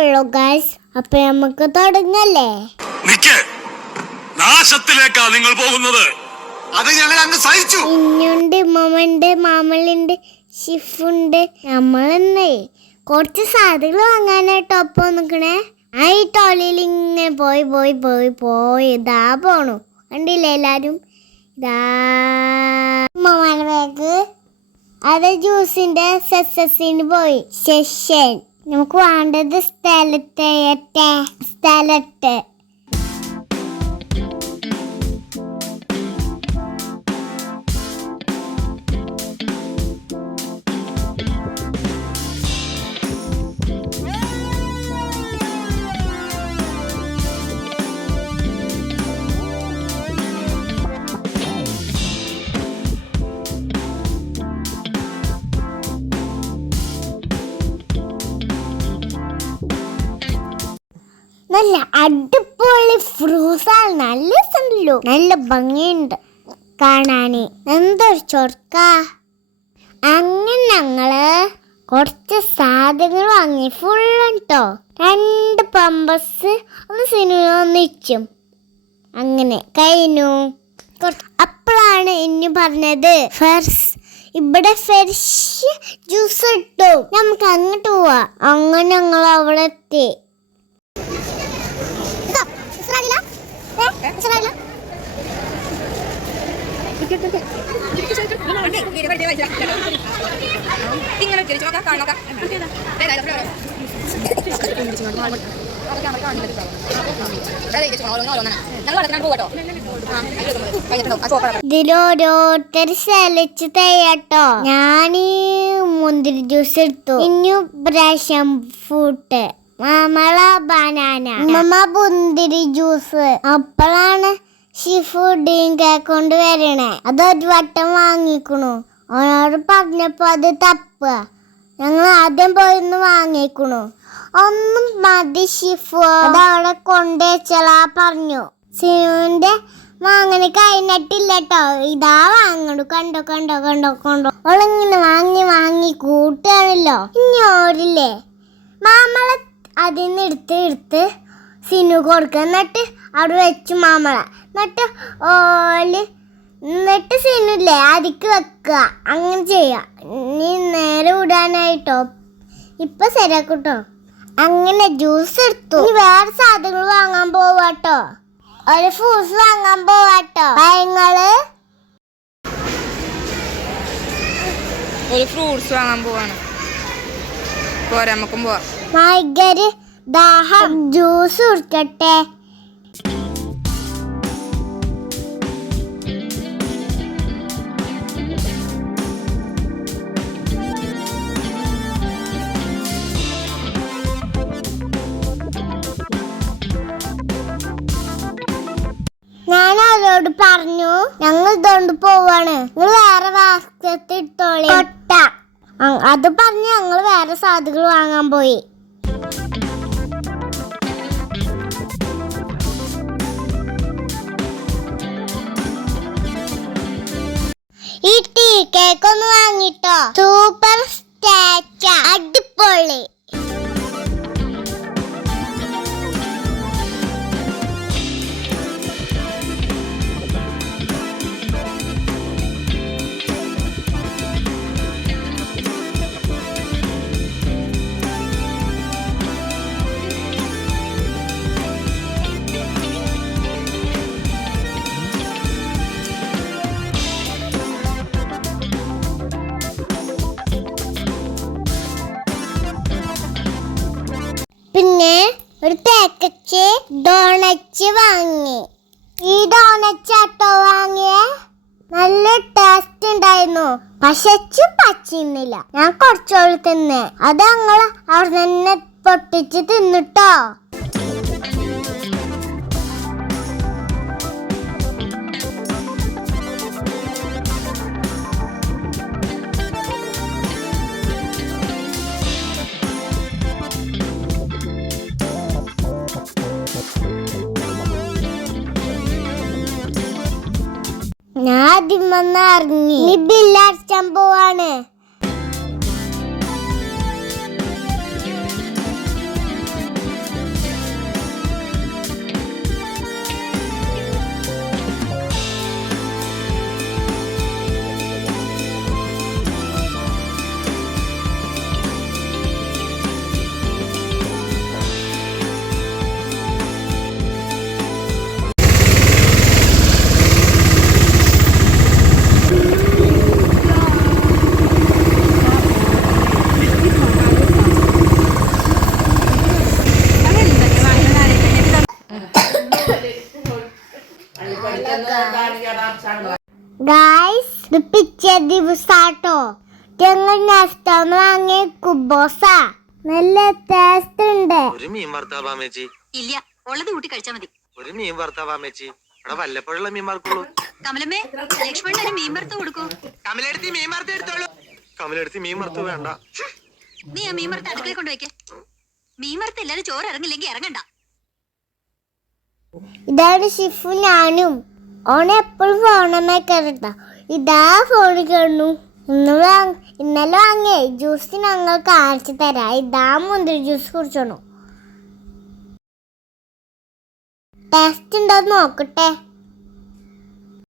ഉള്ളൂ ഗൈസ് അപ്പൊ നമുക്ക് തുടങ്ങല്ലേ? നിക്ക്. നാശത്തിലേക്കാ നിങ്ങൾ പോകുന്നത്. അത് ഞങ്ങൾ അങ്ങ് സഹിച്ചു. ഇഞ്ഞുണ്ട് മമ്മണ്ട് മാമലുണ്ട് ഷിഫുണ്ട്. നമ്മളെന്നേ കുറച്ച് സാധനങ്ങൾ വാങ്ങാനായിട്ട് ഒപ്പം നിൽക്കണേ ആ ഈ ടോളിയിൽ ഇങ്ങനെ പോയി പോയി പോയി പോയി. ഇതാ പോണു. കണ്ടില്ലേ എല്ലാരും? ഇതാ. മമ്മാന്റെ ബാഗ് അത് ജ്യൂസിന്റെ സെസസിന് പോയി. സെഷൻ നമുക്ക് വേണ്ടത് സ്ഥലത്തെ സ്ഥലത്ത്. അടിപൊളി ഫ്രൂസാൽ നല്ല രസമുണ്ടല്ലോ. നല്ല ഭംഗിയുണ്ട്. കാണാന്. എന്തൊരു ചൊർക്ക അങ്ങനെ ഞങ്ങൾ കുറച്ച് സാധനങ്ങൾ വാങ്ങി. ഫുള്ളുണ്ടോ രണ്ട് പമ്പസ് ഒന്ന് സിനിമ ഒന്നിച്ചും അങ്ങനെ. കഴിഞ്ഞു. അപ്പോഴാണ് ഇനി പറഞ്ഞത്. ഫെർസ് ഇവിടെ ഫ്രഷ് ജ്യൂസ് ഇട്ടു. നമുക്ക് അങ്ങോട്ട് പോവാ. അങ്ങനെ ഞങ്ങൾ അവിടെ എത്തി ഇതാ, ഇസ്രായേലില? ഏ, ഇസ്രായേലില? ഇങ്ങനെ തിരിച്ചു നോക്കാം കാണാം നോക്കാം ദേ, ദേ, ദേ, ദേ. ദേ, ദേ, തിരിച്ച് പോണം. ഓരോന്ന് ഓരോന്നാണ്. ഞങ്ങൾ വെള്ളത്തിനാണ് പോവാട്ടോ. ആ, അതിൽ വെക്കുമ്പോൾ. കഴിഞ്ഞിട്ടുണ്ടാവും. ആ ചോപ്പറ. ഇതിലോരോരുത്തർ ശലിച്ച് തയ്യാട്ടോ ഞാനീ മുന്തിരി ജ്യൂസ് എടുത്തു ഇനി പ്രാവശ്യം ഫ്രൂട്ട് മാമള ബനാന. മമ്മ പുന്തിരി ജ്യൂസ്. അപ്പോഴാണ് ഷിഫുഡിയും കേക്കൊണ്ട് വരണേ. അത് ഒരു വട്ടം വാങ്ങിക്കണു. അവനോട് പറഞ്ഞപ്പോ അത് തപ്പ ഞങ്ങൾ ആദ്യം പോയിന്ന് വാങ്ങിക്കണു. ഒന്നും മതി ഷിഫു അത് അവിടെ കൊണ്ടുവച്ചാ പറഞ്ഞു. സിനുവിന്റെ വാങ്ങണ കഴിഞ്ഞിട്ടില്ല കേട്ടോ ഇതാ വാങ്ങണു. കണ്ടോ കണ്ടോ കണ്ടോ കണ്ടോ. ഓളിങ്ങനെ വാങ്ങി വാങ്ങി കൂട്ടുകയാണല്ലോ. ഇനി ഓരില്ലേ? മാമള അതിൽ നിന്ന് എടുത്ത് എടുത്ത് സിനു കൊടുക്കുക. എന്നിട്ട് അവിടെ വെച്ച് മാമള. എന്നിട്ട് ഓൽ എന്നിട്ട് സിനുല്ലേ അതിക്ക് വെക്കുക. അങ്ങനെ ചെയ്യുക. നീ നേരെ വിടാനായിട്ടോ? ഇപ്പൊ ശരിയാക്കൂട്ടോ? അങ്ങനെ ജ്യൂസ് എടുത്തു. ഇനി വേറെ സാധനങ്ങൾ വാങ്ങാൻ പോവാട്ടോ. ഒരു ഫ്രൂട്ട്സ് വാങ്ങാൻ പോവാട്ടോ. പയങ്ങൾ ഒരു ഫ്രൂട്ട്സ് വാങ്ങാൻ പോവാണ്. പോരാ നമുക്കും പോവാം. ഭയങ്കര ദാഹം. ജ്യൂസ് കുടിക്കട്ടെ. ഞാൻ അവരോട് പറഞ്ഞു ഞങ്ങൾ ഇതുകൊണ്ട് പോവാണ്. നിങ്ങൾ വേറെ ഇട്ടോളി. കൊട്ട. അത് പറഞ്ഞ് ഞങ്ങൾ വേറെ സാധുക്കൾ വാങ്ങാൻ പോയി. പിന്നെ ഒരു പാക്കറ്റ് ഡോണറ്റ് വാങ്ങി. ഈ ഡോണറ്റ് ആട്ടോ വാങ്ങിയ? നല്ല ടേസ്റ്റ് ഉണ്ടായിരുന്നു. പക്ഷെ പച്ചിന്നില്ല. ഞാൻ കുറച്ചോളം തിന്നേ. അത് ഞങ്ങൾ അവിടെ തന്നെ പൊട്ടിച്ച് തിന്നിട്ടോ. ഞാൻ അറിഞ്ഞു ഇറങ്ങി പിറ്റേ ദിവസാട്ടോ. ഞങ്ങൾ നെസ്റ്റോന്ന് വാങ്ങിയ കുബോസ നല്ല ടേസ്റ്റ് ഉണ്ട്. ഒരു മീൻ വറുത്താവാ മേച്ചി. ഇല്ല ഉള്ളത് കൂട്ടി കഴിച്ചാ മതി. ഒരു മീൻ വറുത്താവാ മേച്ചി. അവിടെ വല്ലപ്പോഴുള്ള മീൻ വറുക്കുള്ളൂ. കമലമ്മേ ലക്ഷ്മണൻ ഒരു മീൻ വറുത്ത് കൊടുക്കൂ. കമലെടുത്ത് മീൻ വറുത്ത് എടുത്തോളൂ. കമലെടുത്ത് മീൻ വറുത്ത് വേണ്ട. നീ ആ മീൻ വറുത്ത് അടുക്കളയിൽ കൊണ്ടുവയ്ക്ക് മീൻ വറുത്ത് എല്ലാരും ചോറ് ഇറങ്ങില്ലെങ്കിൽ ഇറങ്ങണ്ട. ഇതാണ് ഷിഫു ഞാനും. ഓണെപ്പോഴും ഫോണമ്മേ കയറിട്ട ഇതാ ഫോണിൽ കണ്ണു ഇന്ന് ഇന്നലെ വാങ്ങിയേ. ജ്യൂസ് ഞങ്ങൾ കാണിച്ചു തരാം. ഇതാ മുന്തിരി ജ്യൂസ് കുടിച്ചോണു. ടേസ്റ്റ് ഉണ്ടോ നോക്കട്ടെ.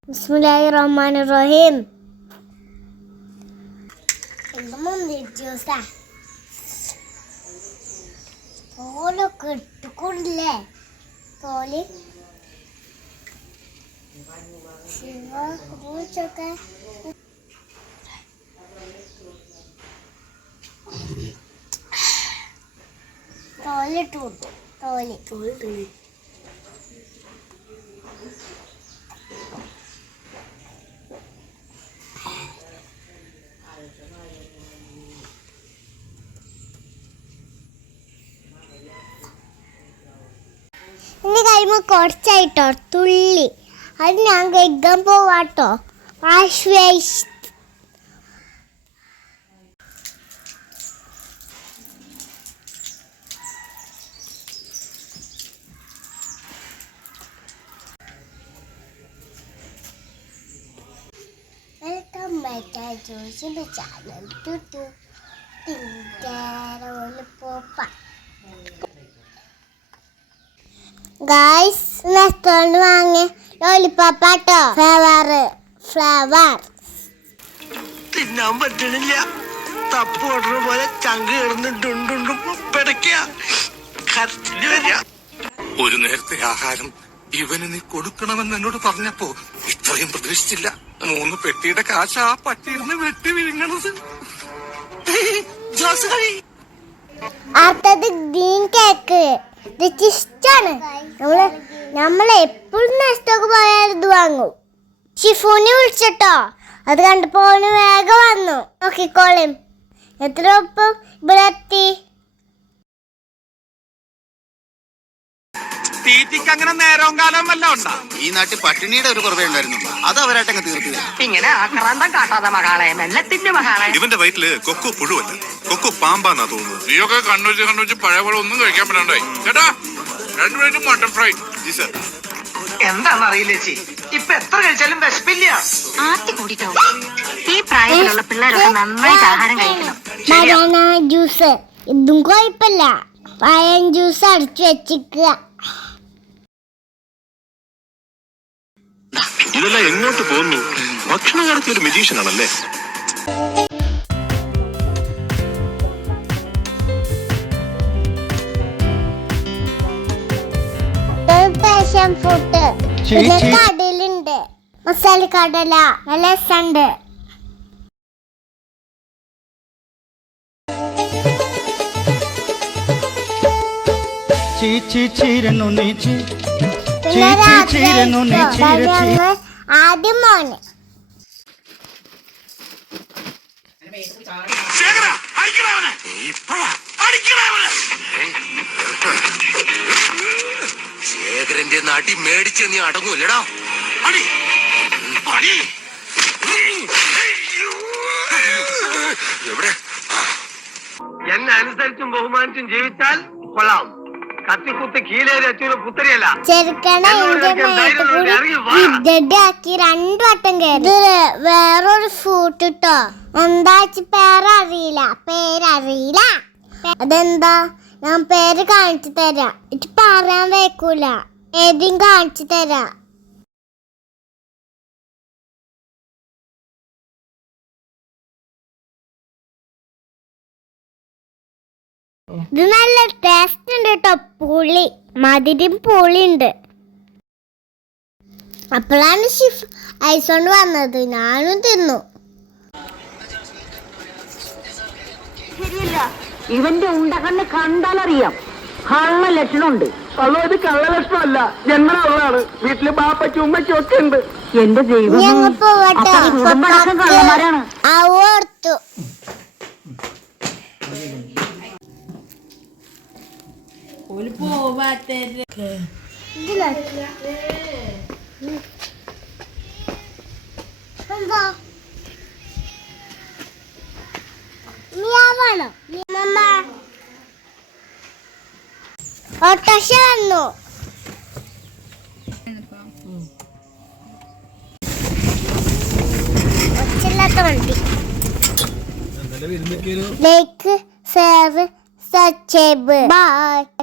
ബിസ്മില്ലാഹി റഹ്മാൻ റഹീം. മുന്തിരി ജ്യൂസാ തോലൊക്കെ ഇട്ടുകൊണ്ടില്ലേ തോൽ? ശിവ റൂച്ചൊക്കെ തോലിട്ട് കൊടുത്തു തോൽ തോലിട്ട് ഇനി കൈമ കുറച്ചായിട്ടോ തുള്ളി. അത് ഞാൻ കഴിക്കാൻ പോവാട്ടോ. വാഷ് വെൽക്കം ബാക്ക് ജോസിന്റെ ചാനൽ ടു പോപ്പ ഗായ്സ് നെസ്റ്റോണ്ട് വാങ്ങിയ ലോലിപ്പോപ്പാട്ടോ ഫ്ലവർ ഫ്ലവർ തിന്നാൻ പറ്റണില്ല. തപ്പ് ഓടുന്ന പോലെ ചങ്ക് കിടന്ന് ഡുണ്ടുണ്ടും പിടയ്ക്കുക കരച്ചിൽ വരിക. ഒരു നേരത്തെ ആഹാരം ഇവന് നീ കൊടുക്കണമെന്ന് എന്നോട് പറഞ്ഞപ്പോ ഇത്രയും പ്രതീക്ഷിച്ചില്ല. മൂന്ന് പെട്ടിയുടെ കാശ് ആ പട്ടിയിരുന്ന് വെട്ടി വിഴുങ്ങണത്. ജോസ് അടുത്തത് ഗ്രീൻ കേക്ക്. ഇത് ഇഷ്ടമാണ് നമ്മൾ നമ്മൾ എപ്പോഴും നഷ്ടമൊക്കെ പോയാൽ ഇത് വാങ്ങും. ഷിഫോനെ വിളിച്ചിട്ടോ. അത് കണ്ടപ്പോ അവന് വേഗം വന്നു. നോക്കിക്കോളേം. എത്ര ഒപ്പം? ഇവിടെ എത്തി തീറ്റിക്ക് അങ്ങനെ നേരവും കാലം വല്ല ഉണ്ടാ? ഈ നാട്ടിൽ പട്ടിണിയുടെ ഒരു കുറവേ ഉണ്ടായിരുന്നു. അത് അവരായിട്ടങ്ങ് തീർത്തു ഇങ്ങനെ ആക്രാന്തം കാട്ടാതെ മകളെ മെല്ലത്തിന്റെ മകാളെ. ഇവന്റെ വയറ്റിൽ കൊക്കോ പുഴുവല്ല. കൊക്കോ പാമ്പാന്നാ തോന്നുന്നത്. നീയൊക്കെ കണ്ണൂച്ച് കണ്ണൂച്ച് പഴയ പോലെ ഒന്നും കഴിക്കാൻ പറ്റാണ്ടായി. കേട്ടാ രണ്ടു മിനിറ്റ് മട്ടൺ ഫ്രൈ. ജി സർ. എന്താണെന്നറിയില്ല ചേച്ചി. ഇപ്പൊ എത്ര കഴിച്ചാലും വിശപ്പില്ല. ആർത്തി കൂടിട്ടോ. ഈ പ്രായത്തിലുള്ള പിള്ളേരൊക്കെ നന്നായിട്ട് ആഹാരം കഴിക്കണം. Banana juice. ഇതും കുഴപ്പമില്ല. പഴം ജ്യൂസ് അടിച്ചു വെച്ചിക്കുക. ഇതെല്ലാം എങ്ങോട്ട് പോകുന്നു? ഭക്ഷണ കാര്യത്തിൽ ഒരു മെജീഷ്യൻ ആണല്ലേ? ഫ്രൂട്ട് പിന്നെ കടലുണ്ട്. മസാല കടല. നല്ല രസമുണ്ട്. നീ ചീ രാത്രി ചീരനു നീ. ചീര ചീ. ആദ്യം മോന്. ശേഖരന്റെ നാട്ടി മേടിച്ച് നീ അടങ്ങൂല്ലടാ. അടി. അടി. എവിടെ? എന്നെ അനുസരിച്ചും ബഹുമാനിച്ചും ജീവിച്ചാൽ കൊള്ളാം. കീലേരി പുത്തരിയല്ല. രണ്ടു വട്ടം കയറി വേറൊരു ഫ്രൂട്ട് ഇട്ടോ എന്താ വെച്ച് പേരറിയില്ല. പേരറിയില്ല അതെന്താ? ഞാൻ പേര് കാണിച്ചു തരാം. ഇത് പറയാൻ വെക്കൂല ഏതും കാണിച്ചു തരാം. ഇത് നല്ല ടേസ്റ്റ് ഉണ്ട് കേട്ടോ പുളി മധുരം പുളി ഉണ്ട് അപ്പോഴാണ് ഷിഫ് ഐസ് കൊണ്ട് വന്നത്. ഞാനും തിന്നു. ഇവന്റെ ഉണ്ടകണ്ണ് കണ്ടാലറിയാം. കള്ള ലക്ഷണമുണ്ട്. അല്ലോ ഇത് കള്ളലക്ഷണമല്ല ഞങ്ങളാണ് വീട്ടിൽ ബാപ്പച്ചും ഉമ്മയ്ക്കും ഒക്കെ ഉണ്ട്. എന്റെ ദൈവം കള്ളന്മാരാണ്. മിയാവാണോ മമ്മ ഓട്ടോഷ വന്നു ഒച്ചില്ലാത്ത വണ്ടി ലൈക്ക് സേവ് സബ്സ്ക്രൈബ് ബൈ